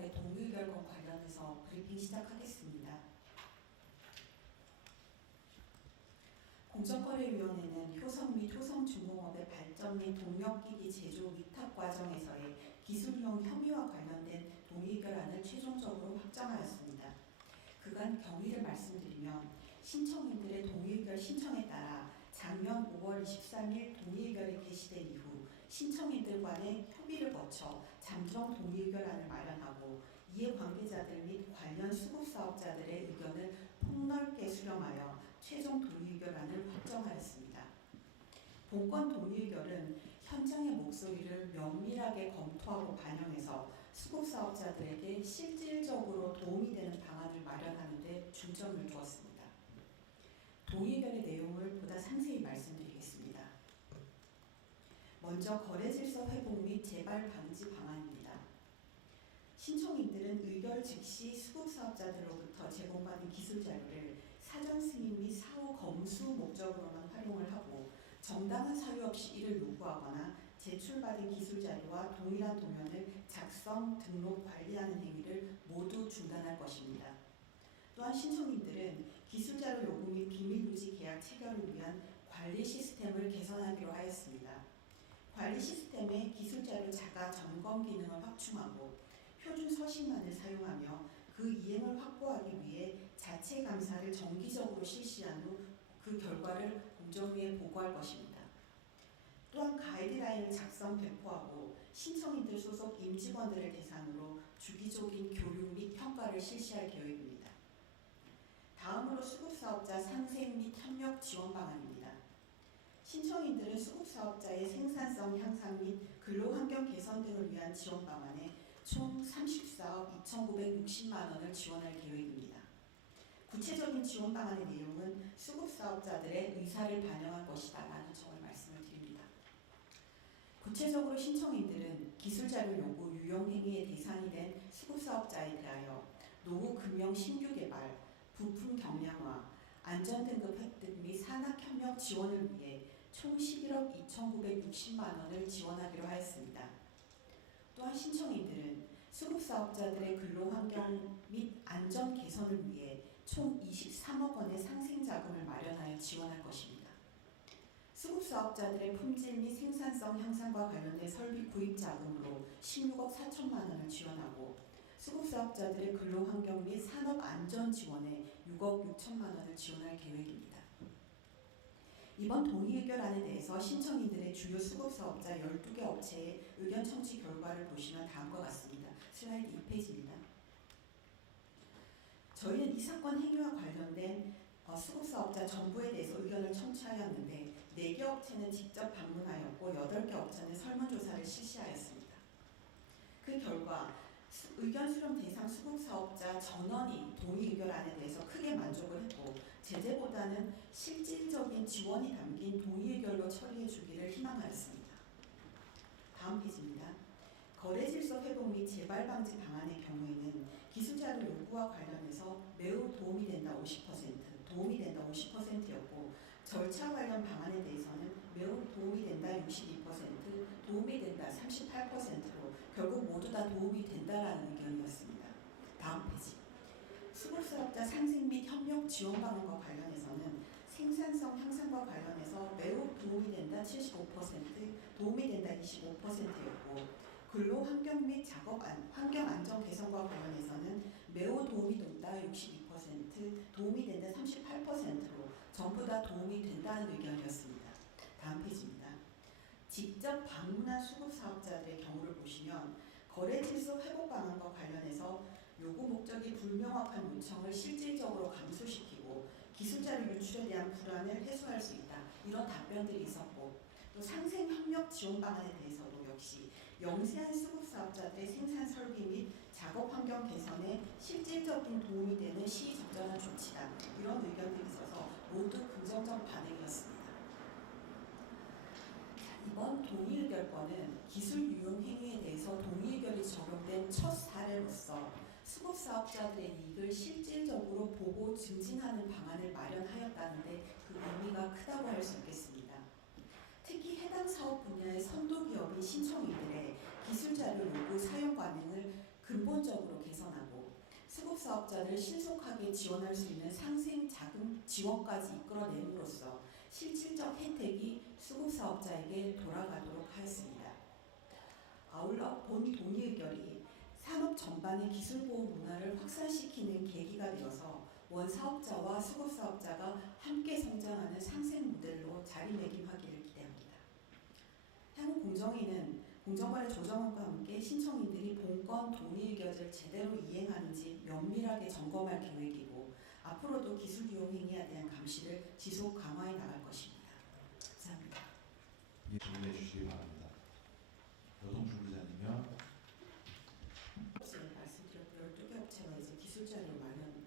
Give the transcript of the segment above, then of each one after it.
중공업의 동의결권 관련해서 브리핑 시작하겠습니다. 공정거래위원회는 효성 및 효성중공업의 발전 및 동력기기 제조 위탁 과정에서의 기술용 협의와 관련된 동의결안을 최종적으로 확정하였습니다. 그간 경위를 말씀드리면 신청인들의 동의의결 신청에 따라 작년 5월 23일 동의의결이 게시된 이후 신청인들 간의 협의를 거쳐 잠정 동의의결안을 마련하고 이해 관계자들 및 관련 수급사업자들의 의견을 폭넓게 수렴하여 최종 동의의결안을 확정하였습니다. 본건 동의의결은 현장의 목소리를 면밀하게 검토하고 반영해서 수급사업자들에게 실질적으로 도움이 되는 방안을 마련하는 데 중점을 두었습니다. 동의의결의 내용을 보다 상세히 말씀드리겠습니다. 먼저 거래질서 회복 및 재발 방지 방안입니다. 신청인들은 의결 즉시 수급사업자들로부터 제공받은 기술자료를 사전 승인 및 사후 검수 목적으로만 활용을 하고 정당한 사유 없이 이를 요구하거나 제출받은 기술자료와 동일한 도면을 작성, 등록, 관리하는 행위를 모두 중단할 것입니다. 또한 신청인들은 기술자료 요구 및 비밀유지 계약 체결을 위한 관리 시스템을 개선하기로 하였습니다. 관리 시스템의 기술자료 자가 점검 기능을 확충하고 표준 서식만을 사용하며 그 이행을 확보하기 위해 자체 감사를 정기적으로 실시한 후 그 결과를 공정위에 보고할 것입니다. 또한 가이드라인을 작성 배포하고 신청인들 소속 임직원들을 대상으로 주기적인 교육 및 평가를 실시할 계획입니다. 다음으로 수급사업자 상생 및 협력 지원 방안입니다. 신청인들은 수급사업자의 생산성 향상 및 근로환경 개선 등을 위한 지원 방안에 총 34억 2,960만 원을 지원할 계획입니다. 구체적인 지원 방안의 내용은 수급사업자들의 의사를 반영한 것이다 라는 점을 말씀을 드립니다. 구체적으로 신청인들은 기술자료 요구 유용행위의 대상이 된 수급사업자에 대하여 노후 금융 신규 개발, 부품 경량화, 안전등급 획득 및 산학협력 지원을 위해 총 11억 2,960만 원을 지원하기로 하였습니다. 또한 신청인들은 수급사업자들의 근로환경 및 안전 개선을 위해 총 23억 원의 상생자금을 마련하여 지원할 것입니다. 수급사업자들의 품질 및 생산성 향상과 관련된 설비 구입 자금으로 16억 4천만 원을 지원하고 수급사업자들의 근로환경 및 산업안전 지원에 6억 6천만 원을 지원할 계획입니다. 이번 동의의결안에 대해서 신청인들의 주요 수급사업자 12개 업체의 의견 청취 결과를 보시면 다음과 같습니다. 슬라이드 2페이지입니다. 저희는 이 사건 행위와 관련된 수급사업자 전부에 대해서 의견을 청취하였는데 4개 업체는 직접 방문하였고 8개 업체는 설문조사를 실시하였습니다. 그 결과 의견 수렴 대상 수급사업자 전원이 동의의결안에 대해서 크게 만족을 했고 제재보다는 실질적인 지원이 담긴 동의의결로 처리해 주기를 희망하였습니다. 다음 페이지입니다. 거래질서 회복 및 재발 방지 방안의 경우에는 기술자료 요구와 관련해서 매우 도움이 된다 50%, 도움이 된다 50%였고 절차 관련 방안에 대해서는 매우 도움이 된다 62%, 도움이 된다 38%로 결국 모두 다 도움이 된다라는 의견이었습니다. 다음 페이지. 수급사업자 상생 및 협력 지원 방안과 관련해서는 생산성 향상과 관련해서 매우 도움이 된다 75%, 도움이 된다 25%였고 근로환경 및 작업 환경 안전 개선과 관련해서는 매우 도움이 된다 62%, 도움이 된다 38%로 전부 다 도움이 된다는 의견이었습니다. 다음 페이지입니다. 직접 방문한 수급사업자들의 경우를 보시면 거래질서 회복 방안과 관련해서 요구 목적이 불명확한 요청을 실질적으로 감소시키고 기술자료 유출에 대한 불안을 해소할 수 있다. 이런 답변들이 있었고 또 상생협력 지원 방안에 대해서도 역시 영세한 수급사업자들의 생산 설비 및 작업 환경 개선에 실질적인 도움이 되는 시의적절한 조치다. 이런 의견들이 있어서 모두 긍정적 반응이었습니다. 이번 동의의결권은 기술 유용 행위에 대해서 동의의결이 적용된 첫 사례로서 수급사업자들의 이익을 실질적으로 보고 증진하는 방안을 마련하였다는데 그 의미가 크다고 할 수 있겠습니다. 특히 해당 사업 분야의 선도기업인 신청인들의 기술자료 요구 사용 관행을 근본적으로 개선하고 수급 사업자를 신속하게 지원할 수 있는 상생 자금 지원까지 이끌어냄으로써 실질적 혜택이 수급 사업자에게 돌아가도록 하였습니다. 아울러 본 동의의결이 산업 전반의 기술보호 문화를 확산시키는 계기가 되어서 원사업자와 수급사업자가 함께 성장하는 상생 모델로 자리매김하기를 기대합니다. 향후 공정위는 공정거래 조정안과 함께 신청인들이 본건 동의의결을 제대로 이행하는지 면밀하게 점검할 계획이고 앞으로도 기술 이용 행위에 대한 감시를 지속 강화해 나갈 것입니다. 감사합니다. 질문해 주시기 바랍니다. 여동준 기자님요. 말씀드렸던 12개 업체가 이제 기술 자료 마련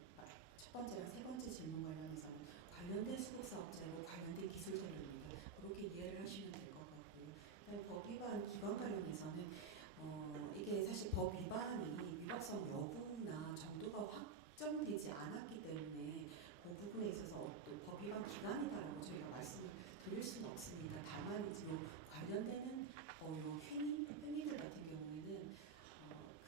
첫 번째랑 세 번째 질문 관련해서는 관련된 수급 사업자로 관련된 기술 자료입니다. 그렇게 이해를 하시면 될 것 같고요. 법 위반 기관 관련해서는 이게 사실 법 위반이 위법성 여부나 정도가 확정되지 않았기 때문에 그 부분에 있어서 또 법 위반 기간이다라고 저희가 말씀을 드릴 수는 없습니다. 다만 이제 관련되는 요 행위들 같은 경우에는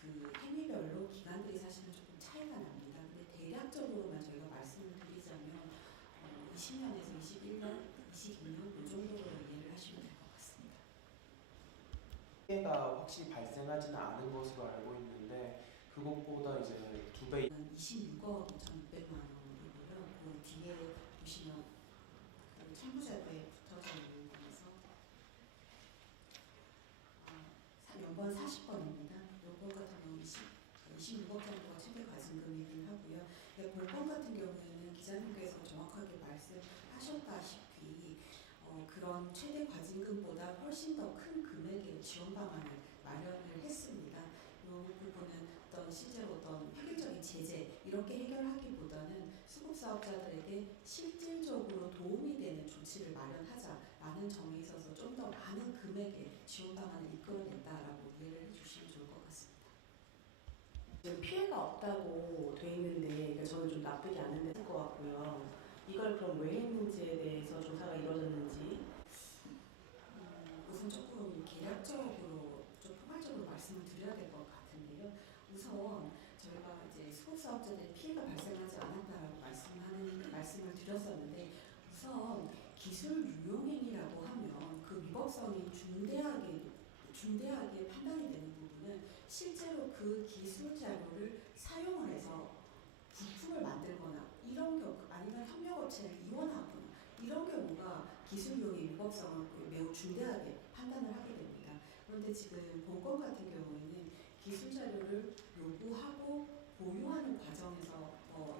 그 행위별로 기간들이 사실은 조금 차이가 납니다. 근데 대략적으로만 저희가 말씀을 드리자면 20년에서 21년, 22년 이 정도로 이해를 하시면 될 것 같습니다. 피해가 확실히 발생하지는 않은 것으로 알고 있는데 그것보다 이제 2배 26억 2,600만 원이고요. 그 뒤에 보시면 그 청구자료에 붙어져 있는 거에서 연번 40건입니다. 요건 같은 경우 26억 정도가 최대 과징금이긴 하고요. 본건 같은 경우에는 기자님께서 정확하게 말씀하셨다시피 그런 최대 과징금보다 훨씬 더 큰 금액의 지원 방안을 마련을 했습니다. 이 부분은 실제로 획일적인 제재 이렇게 해결하기보다는 수급사업자들에게 실질적으로 도움이 되는 조치를 마련하자라는 점에 있어서 좀 더 많은 금액의 지원 방안을 이끌어낸다라고 이해를 해주시면 좋을 것 같습니다. 지금 피해가 없다고 돼 있는데 그러니까 저는 좀 납득이 안 되는 것 같고요. 이걸 그럼 왜 했는지에 대해서 조사가 이루어졌는지 우선 조금 개략적으로 좀 포괄적으로 말씀을 드려야 될 것 같은데요. 우선 저희가 이제 수급사업자들의 피해가 발생하지 않았다라고 말씀을 드렸었는데 우선 기술 유용행위라고 하면 그 위법성이 중대하게 판단이 되는 부분은 실제로 그 기술 자료를 사용을 해서 부품을 만들거나 이런 경우 아니면 협력업체를 이원하거나 이런 경우가 기술 이용의 위법성을 매우 중대하게 판단을 하게 됩니다. 그런데 지금 본건 같은 경우에는 기술 자료를 요구하고 보유하는 과정에서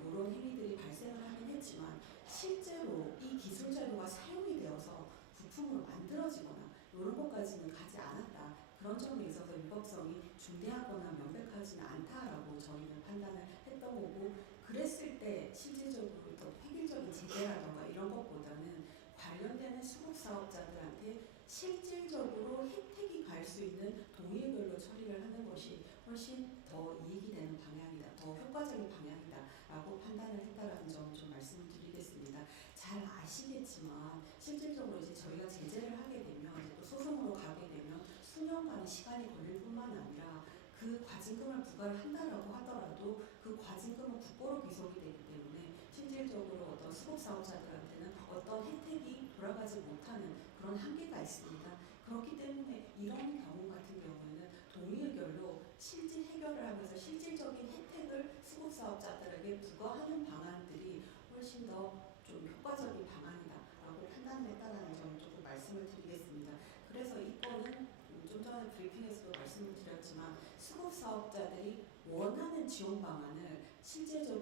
이런 행위들이 발생을 하긴 했지만 실제로 이 기술 자료가 사용이 되어서 부품으로 만들어지거나 이런 것까지는 가지 않았다. 그런 점에 있어서 위법성이 중대하거나 명백하지는 않다라고 저희는 판단을 했던 거고 그랬을 때 실질적으로 어떤 획일적인 제재라던가 이런 것보다는 관련되는 수급사업자들한테 실질적으로 혜택이 갈 수 있는 동의별로 처리를 하는 것이 훨씬 더 이익이 되는 방향이다, 더 효과적인 방향이다라고 판단을 했다라는 점을 좀 말씀을 드리겠습니다. 잘 아시겠지만 실질적으로 이제 저희가 제재를 하게 되면 이제 또 소송으로 가게 되면 수년간의 시간이 걸릴 뿐만 아니라 그 과징금을 부과를 한다라고 하더라도 그 과징금은 국고로 귀속이 되기 때문에 실질적으로 어떤 수급사업자들한테는 어떤 혜택이 돌아가지 못하는 그런 한계가 있습니다. 그렇기 때문에 이런 경우 같은 경우에는 동의의결로 실질 해결을 하면서 실질적인 혜택을 수급사업자들에게 부과하는 방안들이 훨씬 더 좀 효과적인 방안이다라고 판단을 했다는 점을 조금 말씀을 드리겠습니다. 그래서 이 건은 좀 전에 브리핑에서도 말씀을 드렸지만 수급사업자들이 원하는 지원 방안을 실제로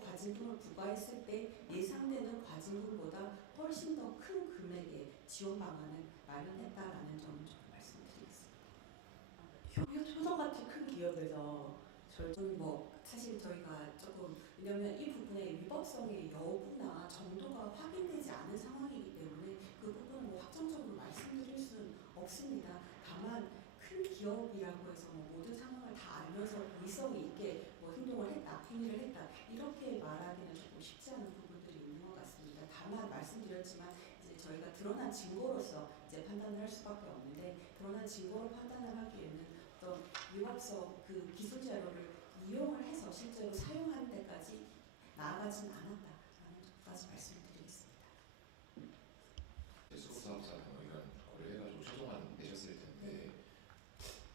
과징금을 부과했을 때 예상되는 과징금보다 훨씬 더 큰 금액의 지원 방안을 마련했다라는 점을 좀 말씀을 드리겠습니다. 효성같이 큰 기업에서 사실 저희가 조금 왜냐하면 이 부분의 위법성의 여부나 정도가 확인되지 않은 상황이기 때문에 그 부분은 확정적으로 말씀드릴 수는 없습니다. 다만 큰 기업이라고 해서 모든 상황을 다 알면서 위성이 있게 행동을 했다, 행위를 했다 이렇게 말하기는 조금 쉽지 않은 부분들이 있는 것 같습니다. 다만 말씀드렸지만 이제 저희가 드러난 증거로서 이제 판단을 할 수밖에 없는데 드러난 증거로 판단을 하기에는 어떤 유학서 그 기술 자료를 이용을 해서 실제로 사용하는 데까지 나아가진 않았다라는 것까지 말씀드리겠습니다. 수급사업자 이런 거를 해가지고 최종안 내셨을 텐데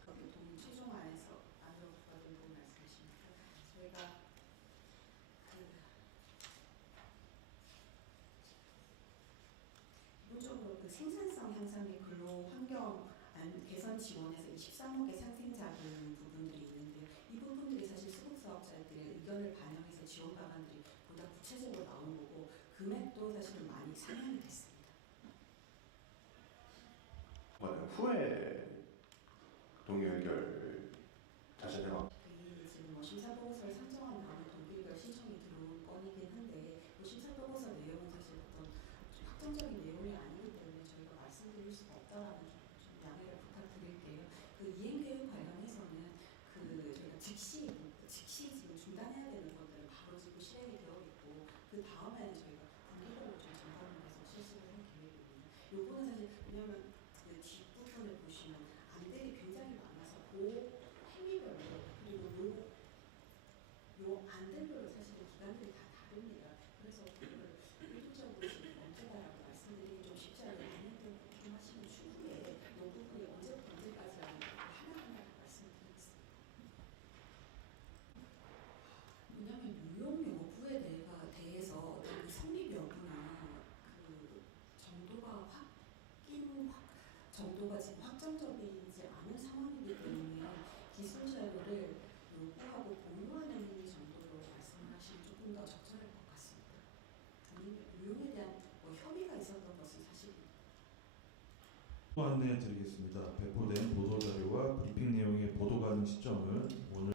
거기 동 최종안에서 안으로 부과된 부분 말씀이십니까? 저희가 기본적으로 그 생산성 향상의 근로 환경 개선 지원에서 23억의 상생 자금 부분들이 있는데 이 부분들이 사실 수급사업자들의 의견을 반영해서 지원 방안들이 보다 구체적으로 나온 거고 금액도 사실은 많이 상향이 됐습니다. 후에 동의의결 다시 해봐. 이 지금 뭐 심사보고서를 상정한 다음에 동의의결 신청이 들어온 건이긴 한데 그 심사보고서 내용은 사실 어떤 좀 확정적인 내용이 아니기 때문에 저희가 말씀드릴 수가 없다라는 좀 양해를 부탁드릴게요. 그 이행계획 관련해서는 그 저희가 즉시 지금 중단해야 되는 것들은 바로 지금 실행이 되어 있고 그 다음에는 저희가 분기별로 좀 점검을 해서 실시를 할 계획입니다. 요거는 사실 왜냐면 그 뒷부분을 보시면 안들이 굉장히 많아서 그 행위별로 그리고 요 안들별로 사실은 기간들이 다 다릅니다. 그래서 그걸 일괄적으로 지금 언제다라고 말씀드리기 좀 쉽지 않은데 좀 하시면 추후에 요 부분이 언제부터 언제까지라는 걸 하나하나 말씀드리겠습니다. 왜냐하면 유용 여부에 대해서 그 성립 여부나 그 정도가 지금 확정적이지 않은 상황이기 때문에 기술 자료를 요구하고 공유하는 행위 정도로 말씀을 하시면 조금 더 적절할 것 같습니다. 아니면 유용에 대한 뭐 협의가 있었던 것은 사실입니다. 안내 드리겠습니다. 배포된 보도자료와 브리핑 내용의 보도 가능 시점은 오늘